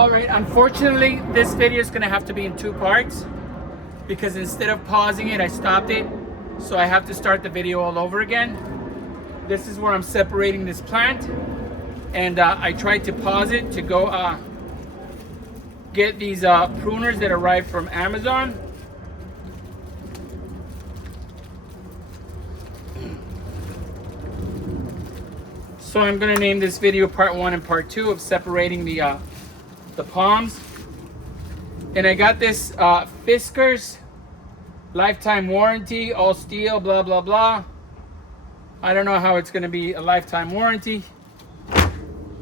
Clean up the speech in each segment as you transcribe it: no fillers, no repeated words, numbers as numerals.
All right, unfortunately, this video is gonna have to be in two parts because instead of pausing it, I stopped it. So I have to start the video all over again. This is where I'm separating this plant. And I tried to pause it to go get these pruners that arrived from Amazon. So I'm gonna name this video part 1 and part 2 of separating the palms. And I got this Fiskars lifetime warranty, all steel, blah, blah, blah. I don't know how it's gonna be a lifetime warranty.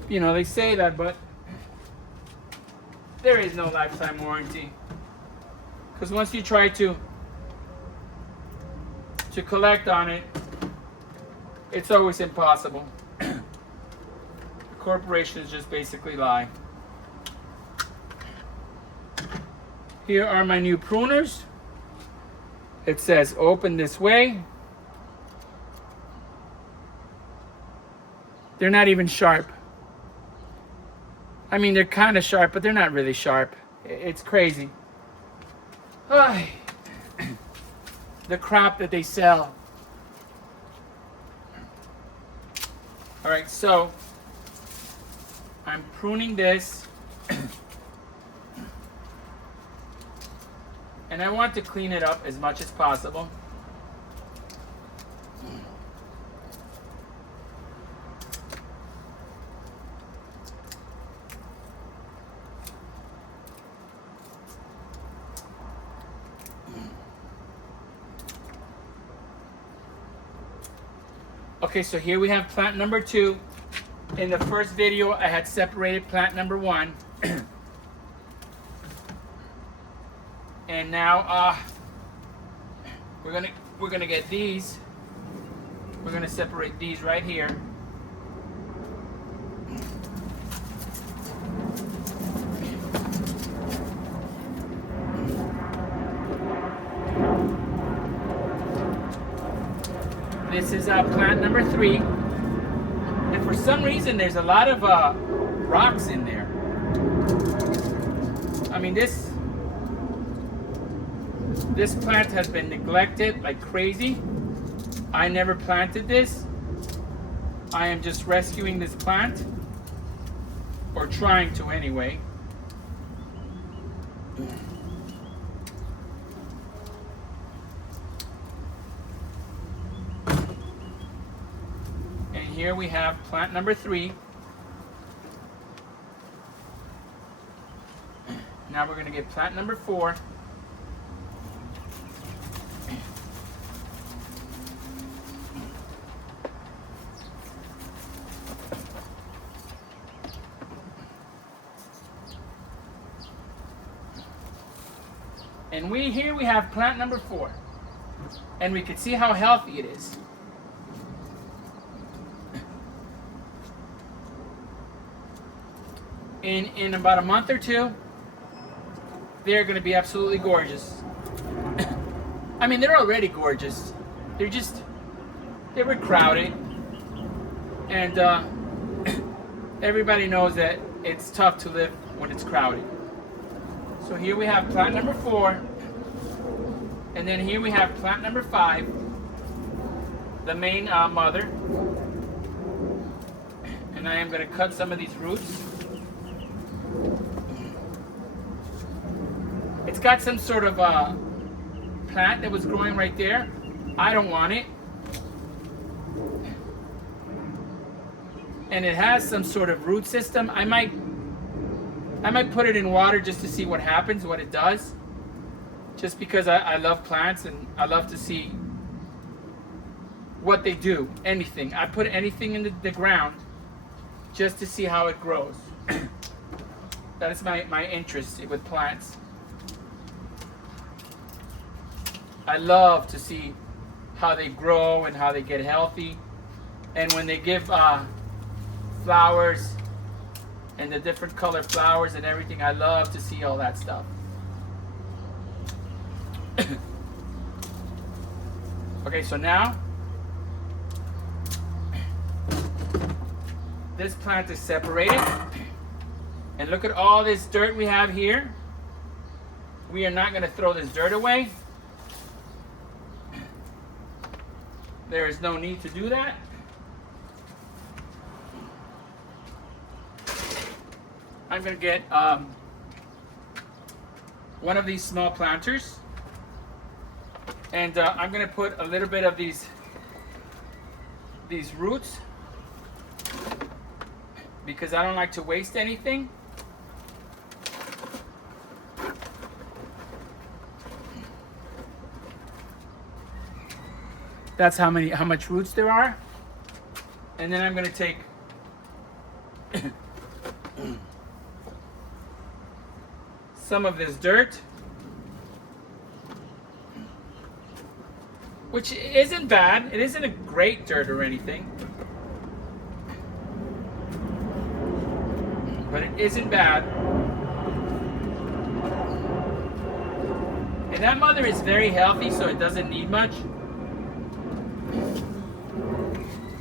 You know, they say that, but there is no lifetime warranty. Because once you try to collect on it, it's always impossible. The corporations just basically lie. Here are my new pruners. It says open this way. They're not even sharp. I mean, they're kind of sharp, but they're not really sharp. It's crazy. The crap that they sell. All right, so I'm pruning this. And I want to clean it up as much as possible. Okay, so here we have plant number 2. In the first video, I had separated plant number 1. And now we're gonna get these. We're gonna separate these right here. This is plant number 3. And for some reason, there's a lot of rocks in there. I mean, this plant has been neglected like crazy. I never planted this. I am just rescuing this plant, or trying to anyway. And here we have plant number 3. Now we're going to get plant number 4. And here we have plant number 4. And we can see how healthy it is. In about a month or 2, they're going to be absolutely gorgeous. I mean, they're already gorgeous. They were crowded. And everybody knows that it's tough to live when it's crowded. So here we have plant number 4. And then here we have plant number 5, the main mother. And I am going to cut some of these roots. It's got some sort of plant that was growing right there. I don't want it. And it has some sort of root system. I might put it in water just to see what happens, what it does. Just because I love plants and I love to see what they do. Anything. I put anything in the ground just to see how it grows. That is my interest with plants. I love to see how they grow and how they get healthy. And when they give flowers and the different color flowers and everything, I love to see all that stuff. Okay, so now this plant is separated. And look at all this dirt we have here. We are not going to throw this dirt away. There is no need to do that. I'm going to get one of these small planters, and I'm going to put a little bit of these roots, because I don't like to waste anything. That's how much roots there are. And then I'm going to take some of this dirt, which isn't bad. It isn't a great dirt or anything, but it isn't bad. And that mother is very healthy, so it doesn't need much.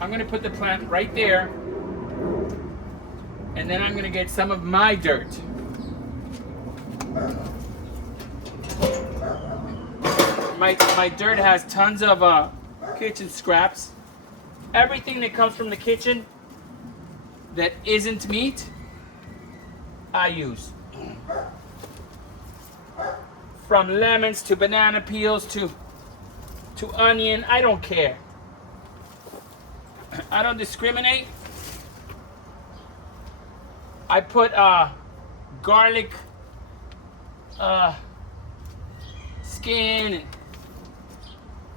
I'm going to put the plant right there, and then I'm going to get some of my dirt. My dirt has tons of kitchen scraps. Everything that comes from the kitchen that isn't meat, I use. From lemons to banana peels to onion, I don't care. I don't discriminate. I put garlic skin and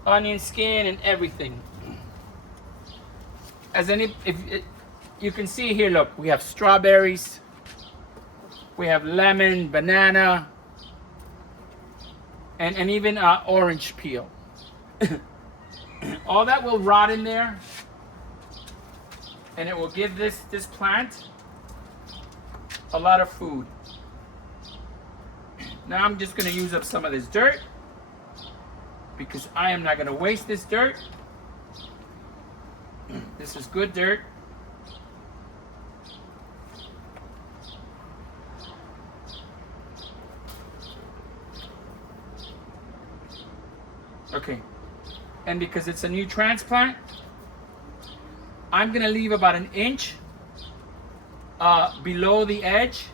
onion skin and everything. If you can see here, look, we have strawberries, we have lemon, banana, and even orange peel. All that will rot in there, and it will give this plant a lot of food. Now I'm just going to use up some of this dirt, because I am not going to waste this dirt. This is good dirt. Okay, and because it's a new transplant, I'm going to leave about an inch below the edge,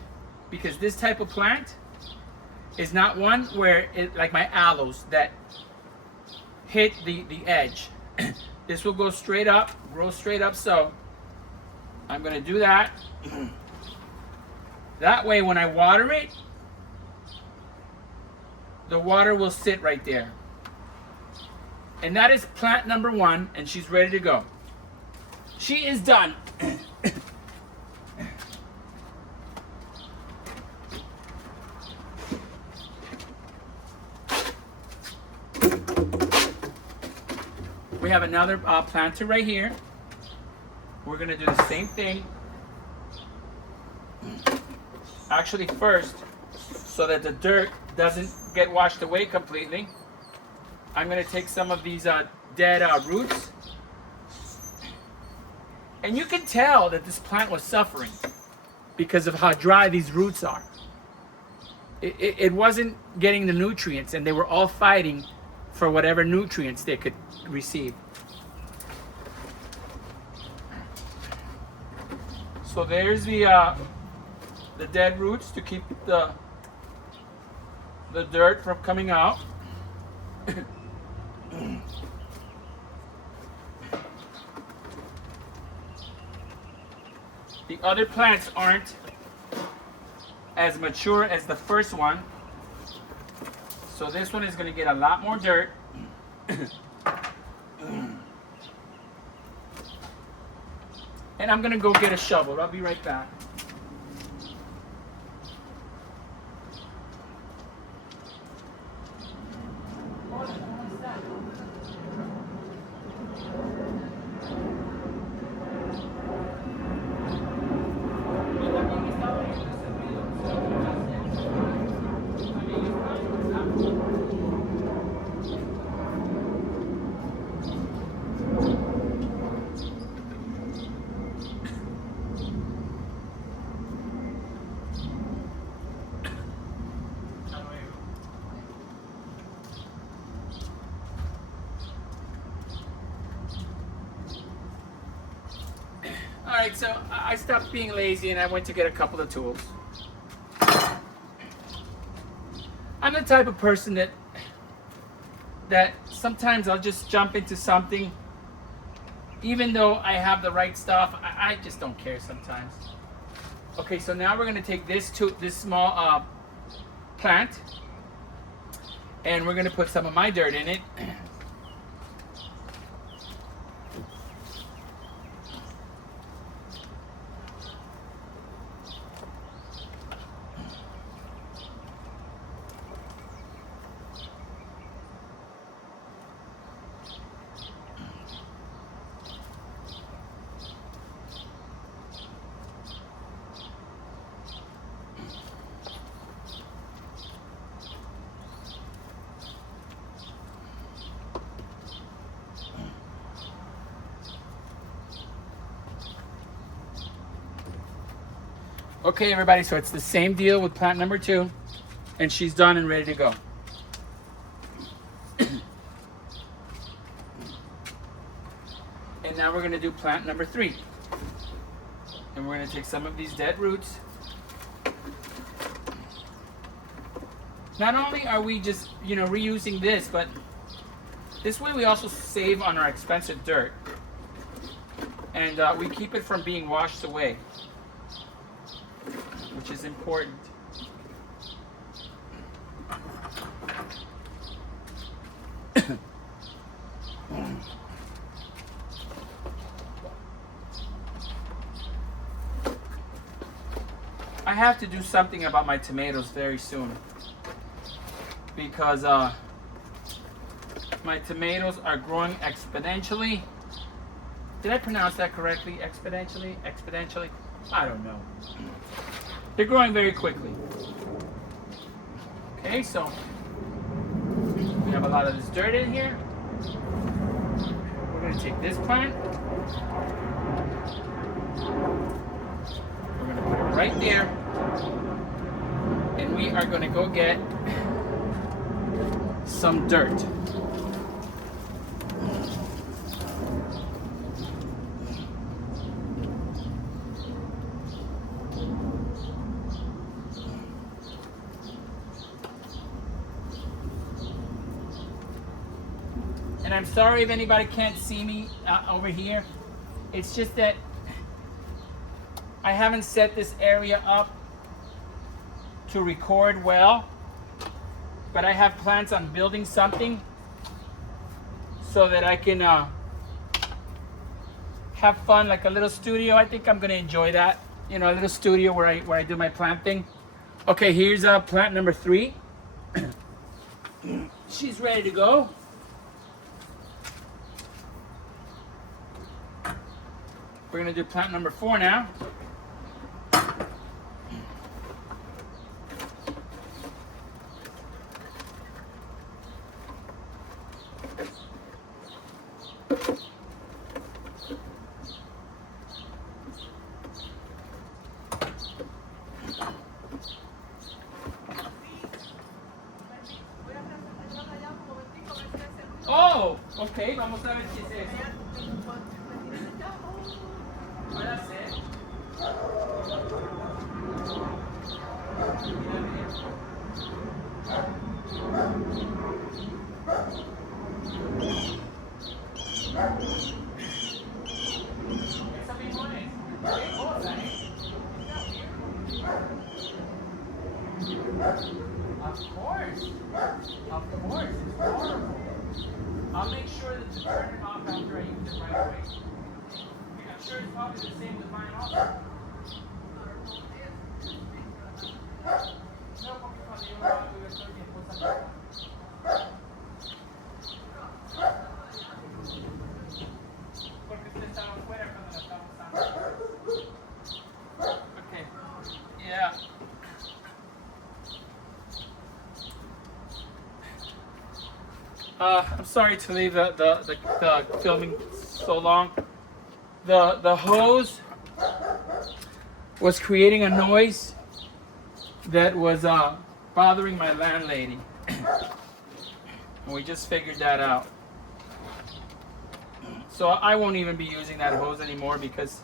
because this type of plant is not one where it, like my aloes, that hit the edge. This will go straight up, grow straight up, so I'm going to do that. That way when I water it, the water will sit right there. And that is plant number 1, and she's ready to go. She is done. We have another planter right here. We're going to do the same thing. Actually, first, so that the dirt doesn't get washed away completely, I'm going to take some of these dead roots. And you can tell that this plant was suffering because of how dry these roots are. It wasn't getting the nutrients, and they were all fighting for whatever nutrients they could receive. So there's the dead roots to keep the dirt from coming out. The other plants aren't as mature as the first one, so this one is going to get a lot more dirt. And I'm going to go get a shovel. I'll be right back. so I stopped being lazy and I went to get a couple of tools. I'm the type of person that sometimes I'll just jump into something even though I have the right stuff. I just don't care sometimes. Okay, so now we're going to take this small plant and we're going to put some of my dirt in it. Okay, everybody, so it's the same deal with plant number 2, and she's done and ready to go. And now we're going to do plant number 3. And we're going to take some of these dead roots. Not only are we just, reusing this, but this way we also save on our expensive dirt. And we keep it from being washed away, which is important. I have to do something about my tomatoes very soon because my tomatoes are growing exponentially. Did I pronounce that correctly? Exponentially? Exponentially? I don't know. They're growing very quickly. Okay, so we have a lot of this dirt in here. We're going to take this plant. We're going to put it right there. And we are going to go get some dirt. And I'm sorry if anybody can't see me over here. It's just that I haven't set this area up to record well, but I have plans on building something so that I can have fun, like a little studio. I think I'm gonna enjoy that. A little studio where I do my plant thing. Okay, here's plant number 3. She's ready to go. We're going to do plant number 4 now. Oh, ok, vamos a ver si es eso. Puede ser. Esa misma es. Qué cosa, ¿eh? Of course. Of course. It's horrible. I'll make sure that to turn it off after I use it right away. I'm sure it's probably the same with mine also. No, porque cuando yo lo hago, yo estoy bien puesta. Porque usted estaba afuera cuando la estaba usando. Okay. Yeah. I'm sorry to leave the filming so long. The hose was creating a noise that was bothering my landlady. And we just figured that out. So I won't even be using that hose anymore because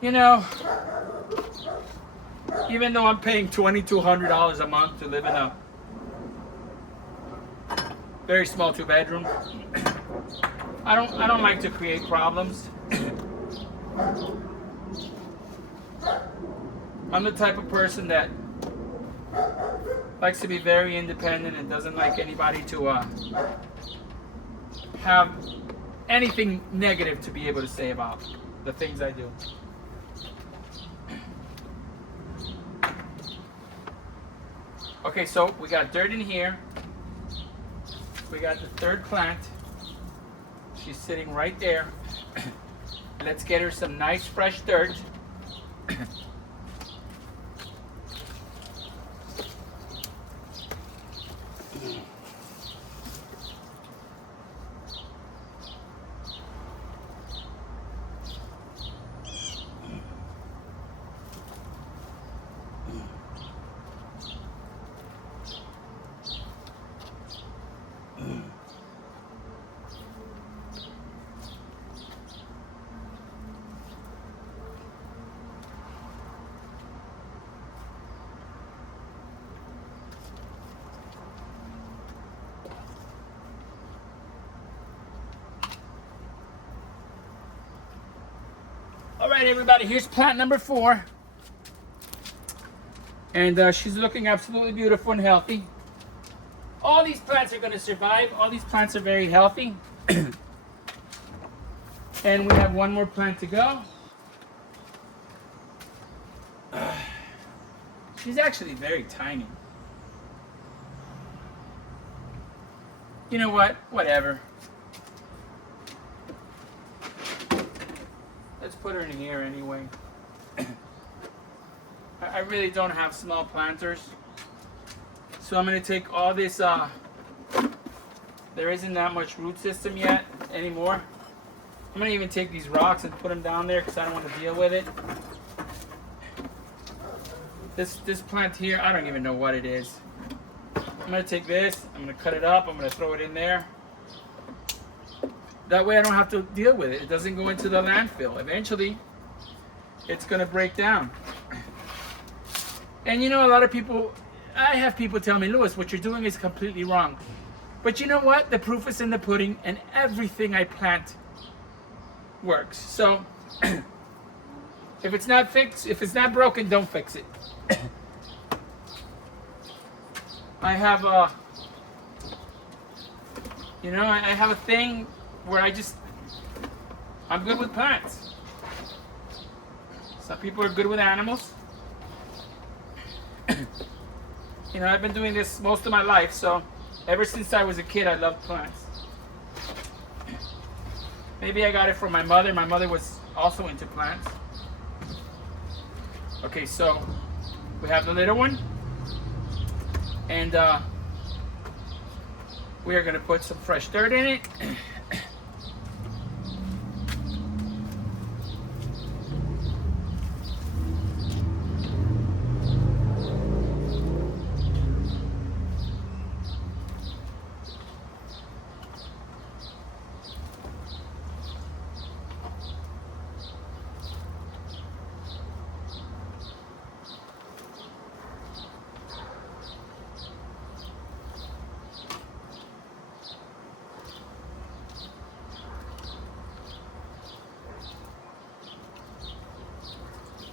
You know, even though I'm paying $2,200 a month to live in a very small 2-bedroom, I don't like to create problems. I'm the type of person that likes to be very independent and doesn't like anybody to have anything negative to be able to say about the things I do. Okay, so we got dirt in here. We got the third plant. She's sitting right there. Let's get her some nice fresh dirt. All right, everybody, here's plant number 4. And she's looking absolutely beautiful and healthy. All these plants are going to survive. All these plants are very healthy. And we have one more plant to go. She's actually very tiny. You know what? Whatever. Let's put her in here anyway. I really don't have small planters. So I'm going to take all this, there isn't that much root system yet anymore. I'm going to even take these rocks and put them down there because I don't want to deal with it. This plant here, I don't even know what it is. I'm going to take this, I'm going to cut it up, I'm going to throw it in there. That way I don't have to deal with it. It doesn't go into the landfill. Eventually, it's going to break down. And you know, a lot of people, I have people tell me, Louis, what you're doing is completely wrong. But you know what? The proof is in the pudding, and everything I plant works. So, if it's not fixed, if it's not broken, don't fix it. I have a, you know, I have a thing where I'm good with plants. Some people are good with animals. You know, I've been doing this most of my life, so ever since I was a kid, I loved plants. Maybe I got it from my mother. My mother was also into plants. Okay, so we have the little one, and we are going to put some fresh dirt in it.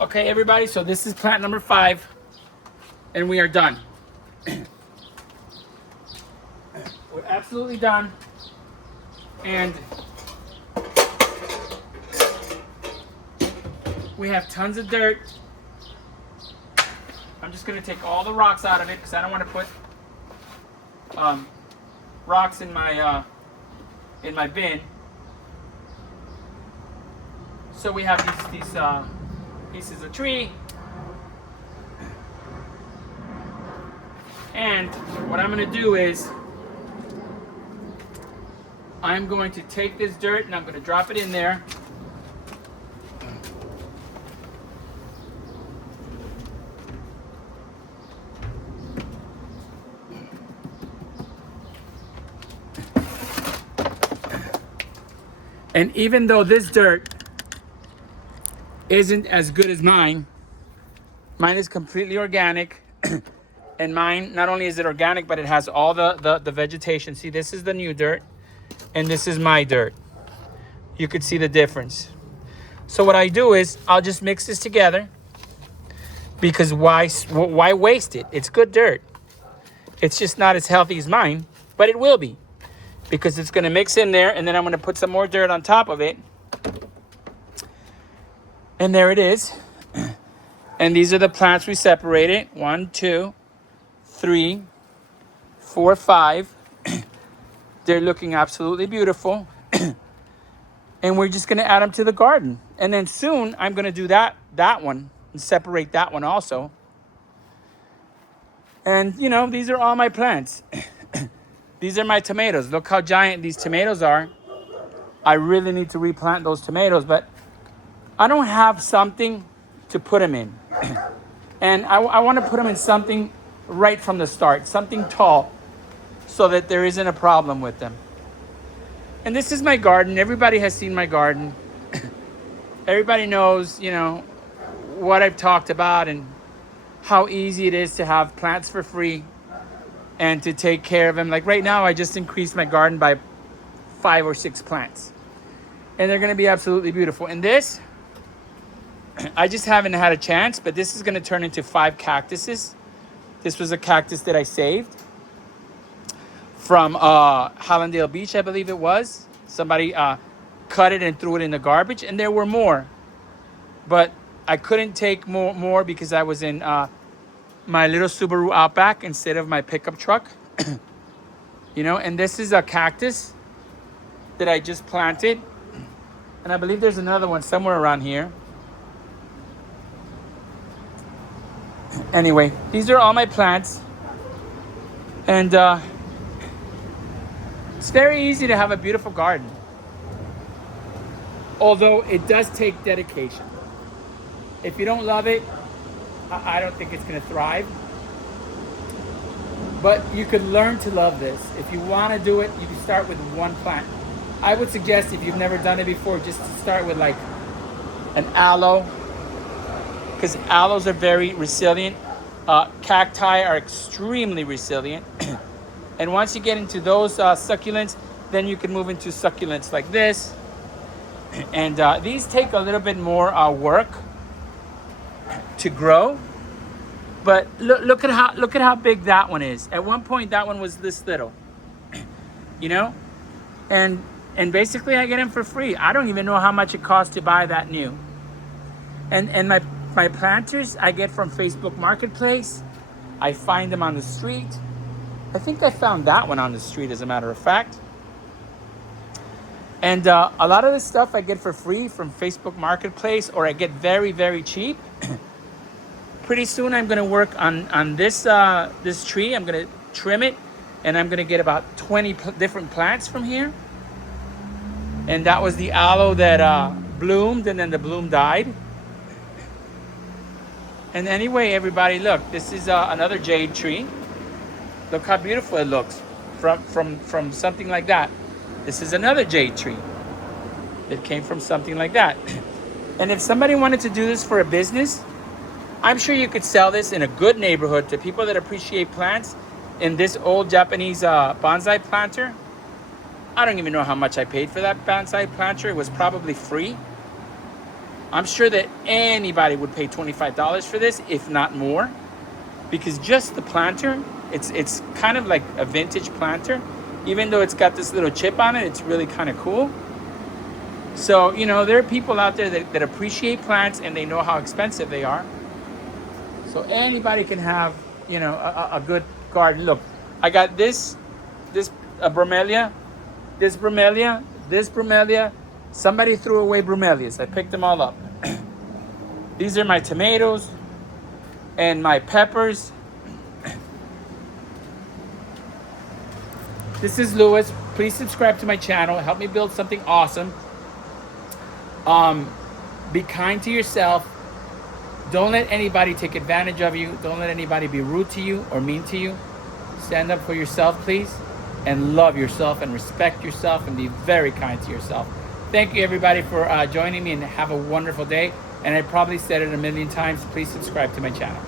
Okay, everybody, so this is plant number 5, and we are done. We're absolutely done. And we have tons of dirt. I'm just going to take all the rocks out of it because I don't want to put rocks in my bin. So we have these pieces of tree, and what I'm going to do is I'm going to take this dirt and I'm going to drop it in there. And even though this dirt isn't as good as mine. Mine is completely organic. And mine, not only is it organic, but it has all the vegetation. See, this is the new dirt, and this is my dirt. You could see the difference. So what I do is I'll just mix this together, because why waste it? It's good dirt. It's just not as healthy as mine, but it will be, because it's going to mix in there, and then I'm going to put some more dirt on top of it. And there it is. And these are the plants we separated. 1, 2, 3, 4, 5. They're looking absolutely beautiful. And we're just going to add them to the garden. And then soon I'm going to do that one and separate that one also. And, you know, these are all my plants. These are my tomatoes. Look how giant these tomatoes are. I really need to replant those tomatoes, but I don't have something to put them in. And I want to put them in something right from the start, something tall, so that there isn't a problem with them. And this is my garden. Everybody has seen my garden. Everybody knows, you know, what I've talked about and how easy it is to have plants for free and to take care of them. Like right now, I just increased my garden by 5 or 6 plants. And they're going to be absolutely beautiful. And this, I just haven't had a chance, but this is going to turn into 5 cactuses. This was a cactus that I saved from Hallandale Beach, I believe it was. Somebody cut it and threw it in the garbage, and there were more. But I couldn't take more because I was in my little Subaru Outback instead of my pickup truck. You know, and this is a cactus that I just planted. And I believe there's another one somewhere around here. Anyway, these are all my plants. And it's very easy to have a beautiful garden. Although it does take dedication. If you don't love it, I don't think it's going to thrive. But you could learn to love this. If you want to do it, you can start with 1 plant. I would suggest, if you've never done it before, just to start with like an aloe, because aloes are very resilient. Cacti are extremely resilient. And once you get into those succulents, then you can move into succulents like this. And these take a little bit more work to grow. But look at how big that one is. At one point, that one was this little. You know, and basically I get them for free. I don't even know how much it costs to buy that new. And my planters I get from Facebook Marketplace. I find them on the street. I think I found that one on the street, as a matter of fact. And a lot of this stuff I get for free from Facebook Marketplace, or I get very, very cheap. Pretty soon I'm going to work on this tree. I'm going to trim it, and I'm going to get about 20 different plants from here. And that was the aloe that bloomed, and then the bloom died. And anyway, everybody, look, this is another jade tree. Look how beautiful it looks from something like that. This is another jade tree that came from something like that. And if somebody wanted to do this for a business, I'm sure you could sell this in a good neighborhood to people that appreciate plants. In this old Japanese bonsai planter, I don't even know how much I paid for that bonsai planter. It was probably free. I'm sure that anybody would pay $25 for this, if not more, because just the planter, it's kind of like a vintage planter. Even though it's got this little chip on it, it's really kind of cool. So, you know, there are people out there that appreciate plants, and they know how expensive they are. So anybody can have, you know, a good garden. Look, I got this bromelia, this bromelia, this bromelia. Somebody threw away bromelias. I picked them all up. These are my tomatoes and my peppers. This is Louis. Please subscribe to my channel. Help me build something awesome. Be kind to yourself. Don't let anybody take advantage of you. Don't let anybody be rude to you or mean to you. Stand up for yourself, please. And love yourself and respect yourself and be very kind to yourself. Thank you, everybody, for joining me, and have a wonderful day. And I probably said it a million times. Please subscribe to my channel.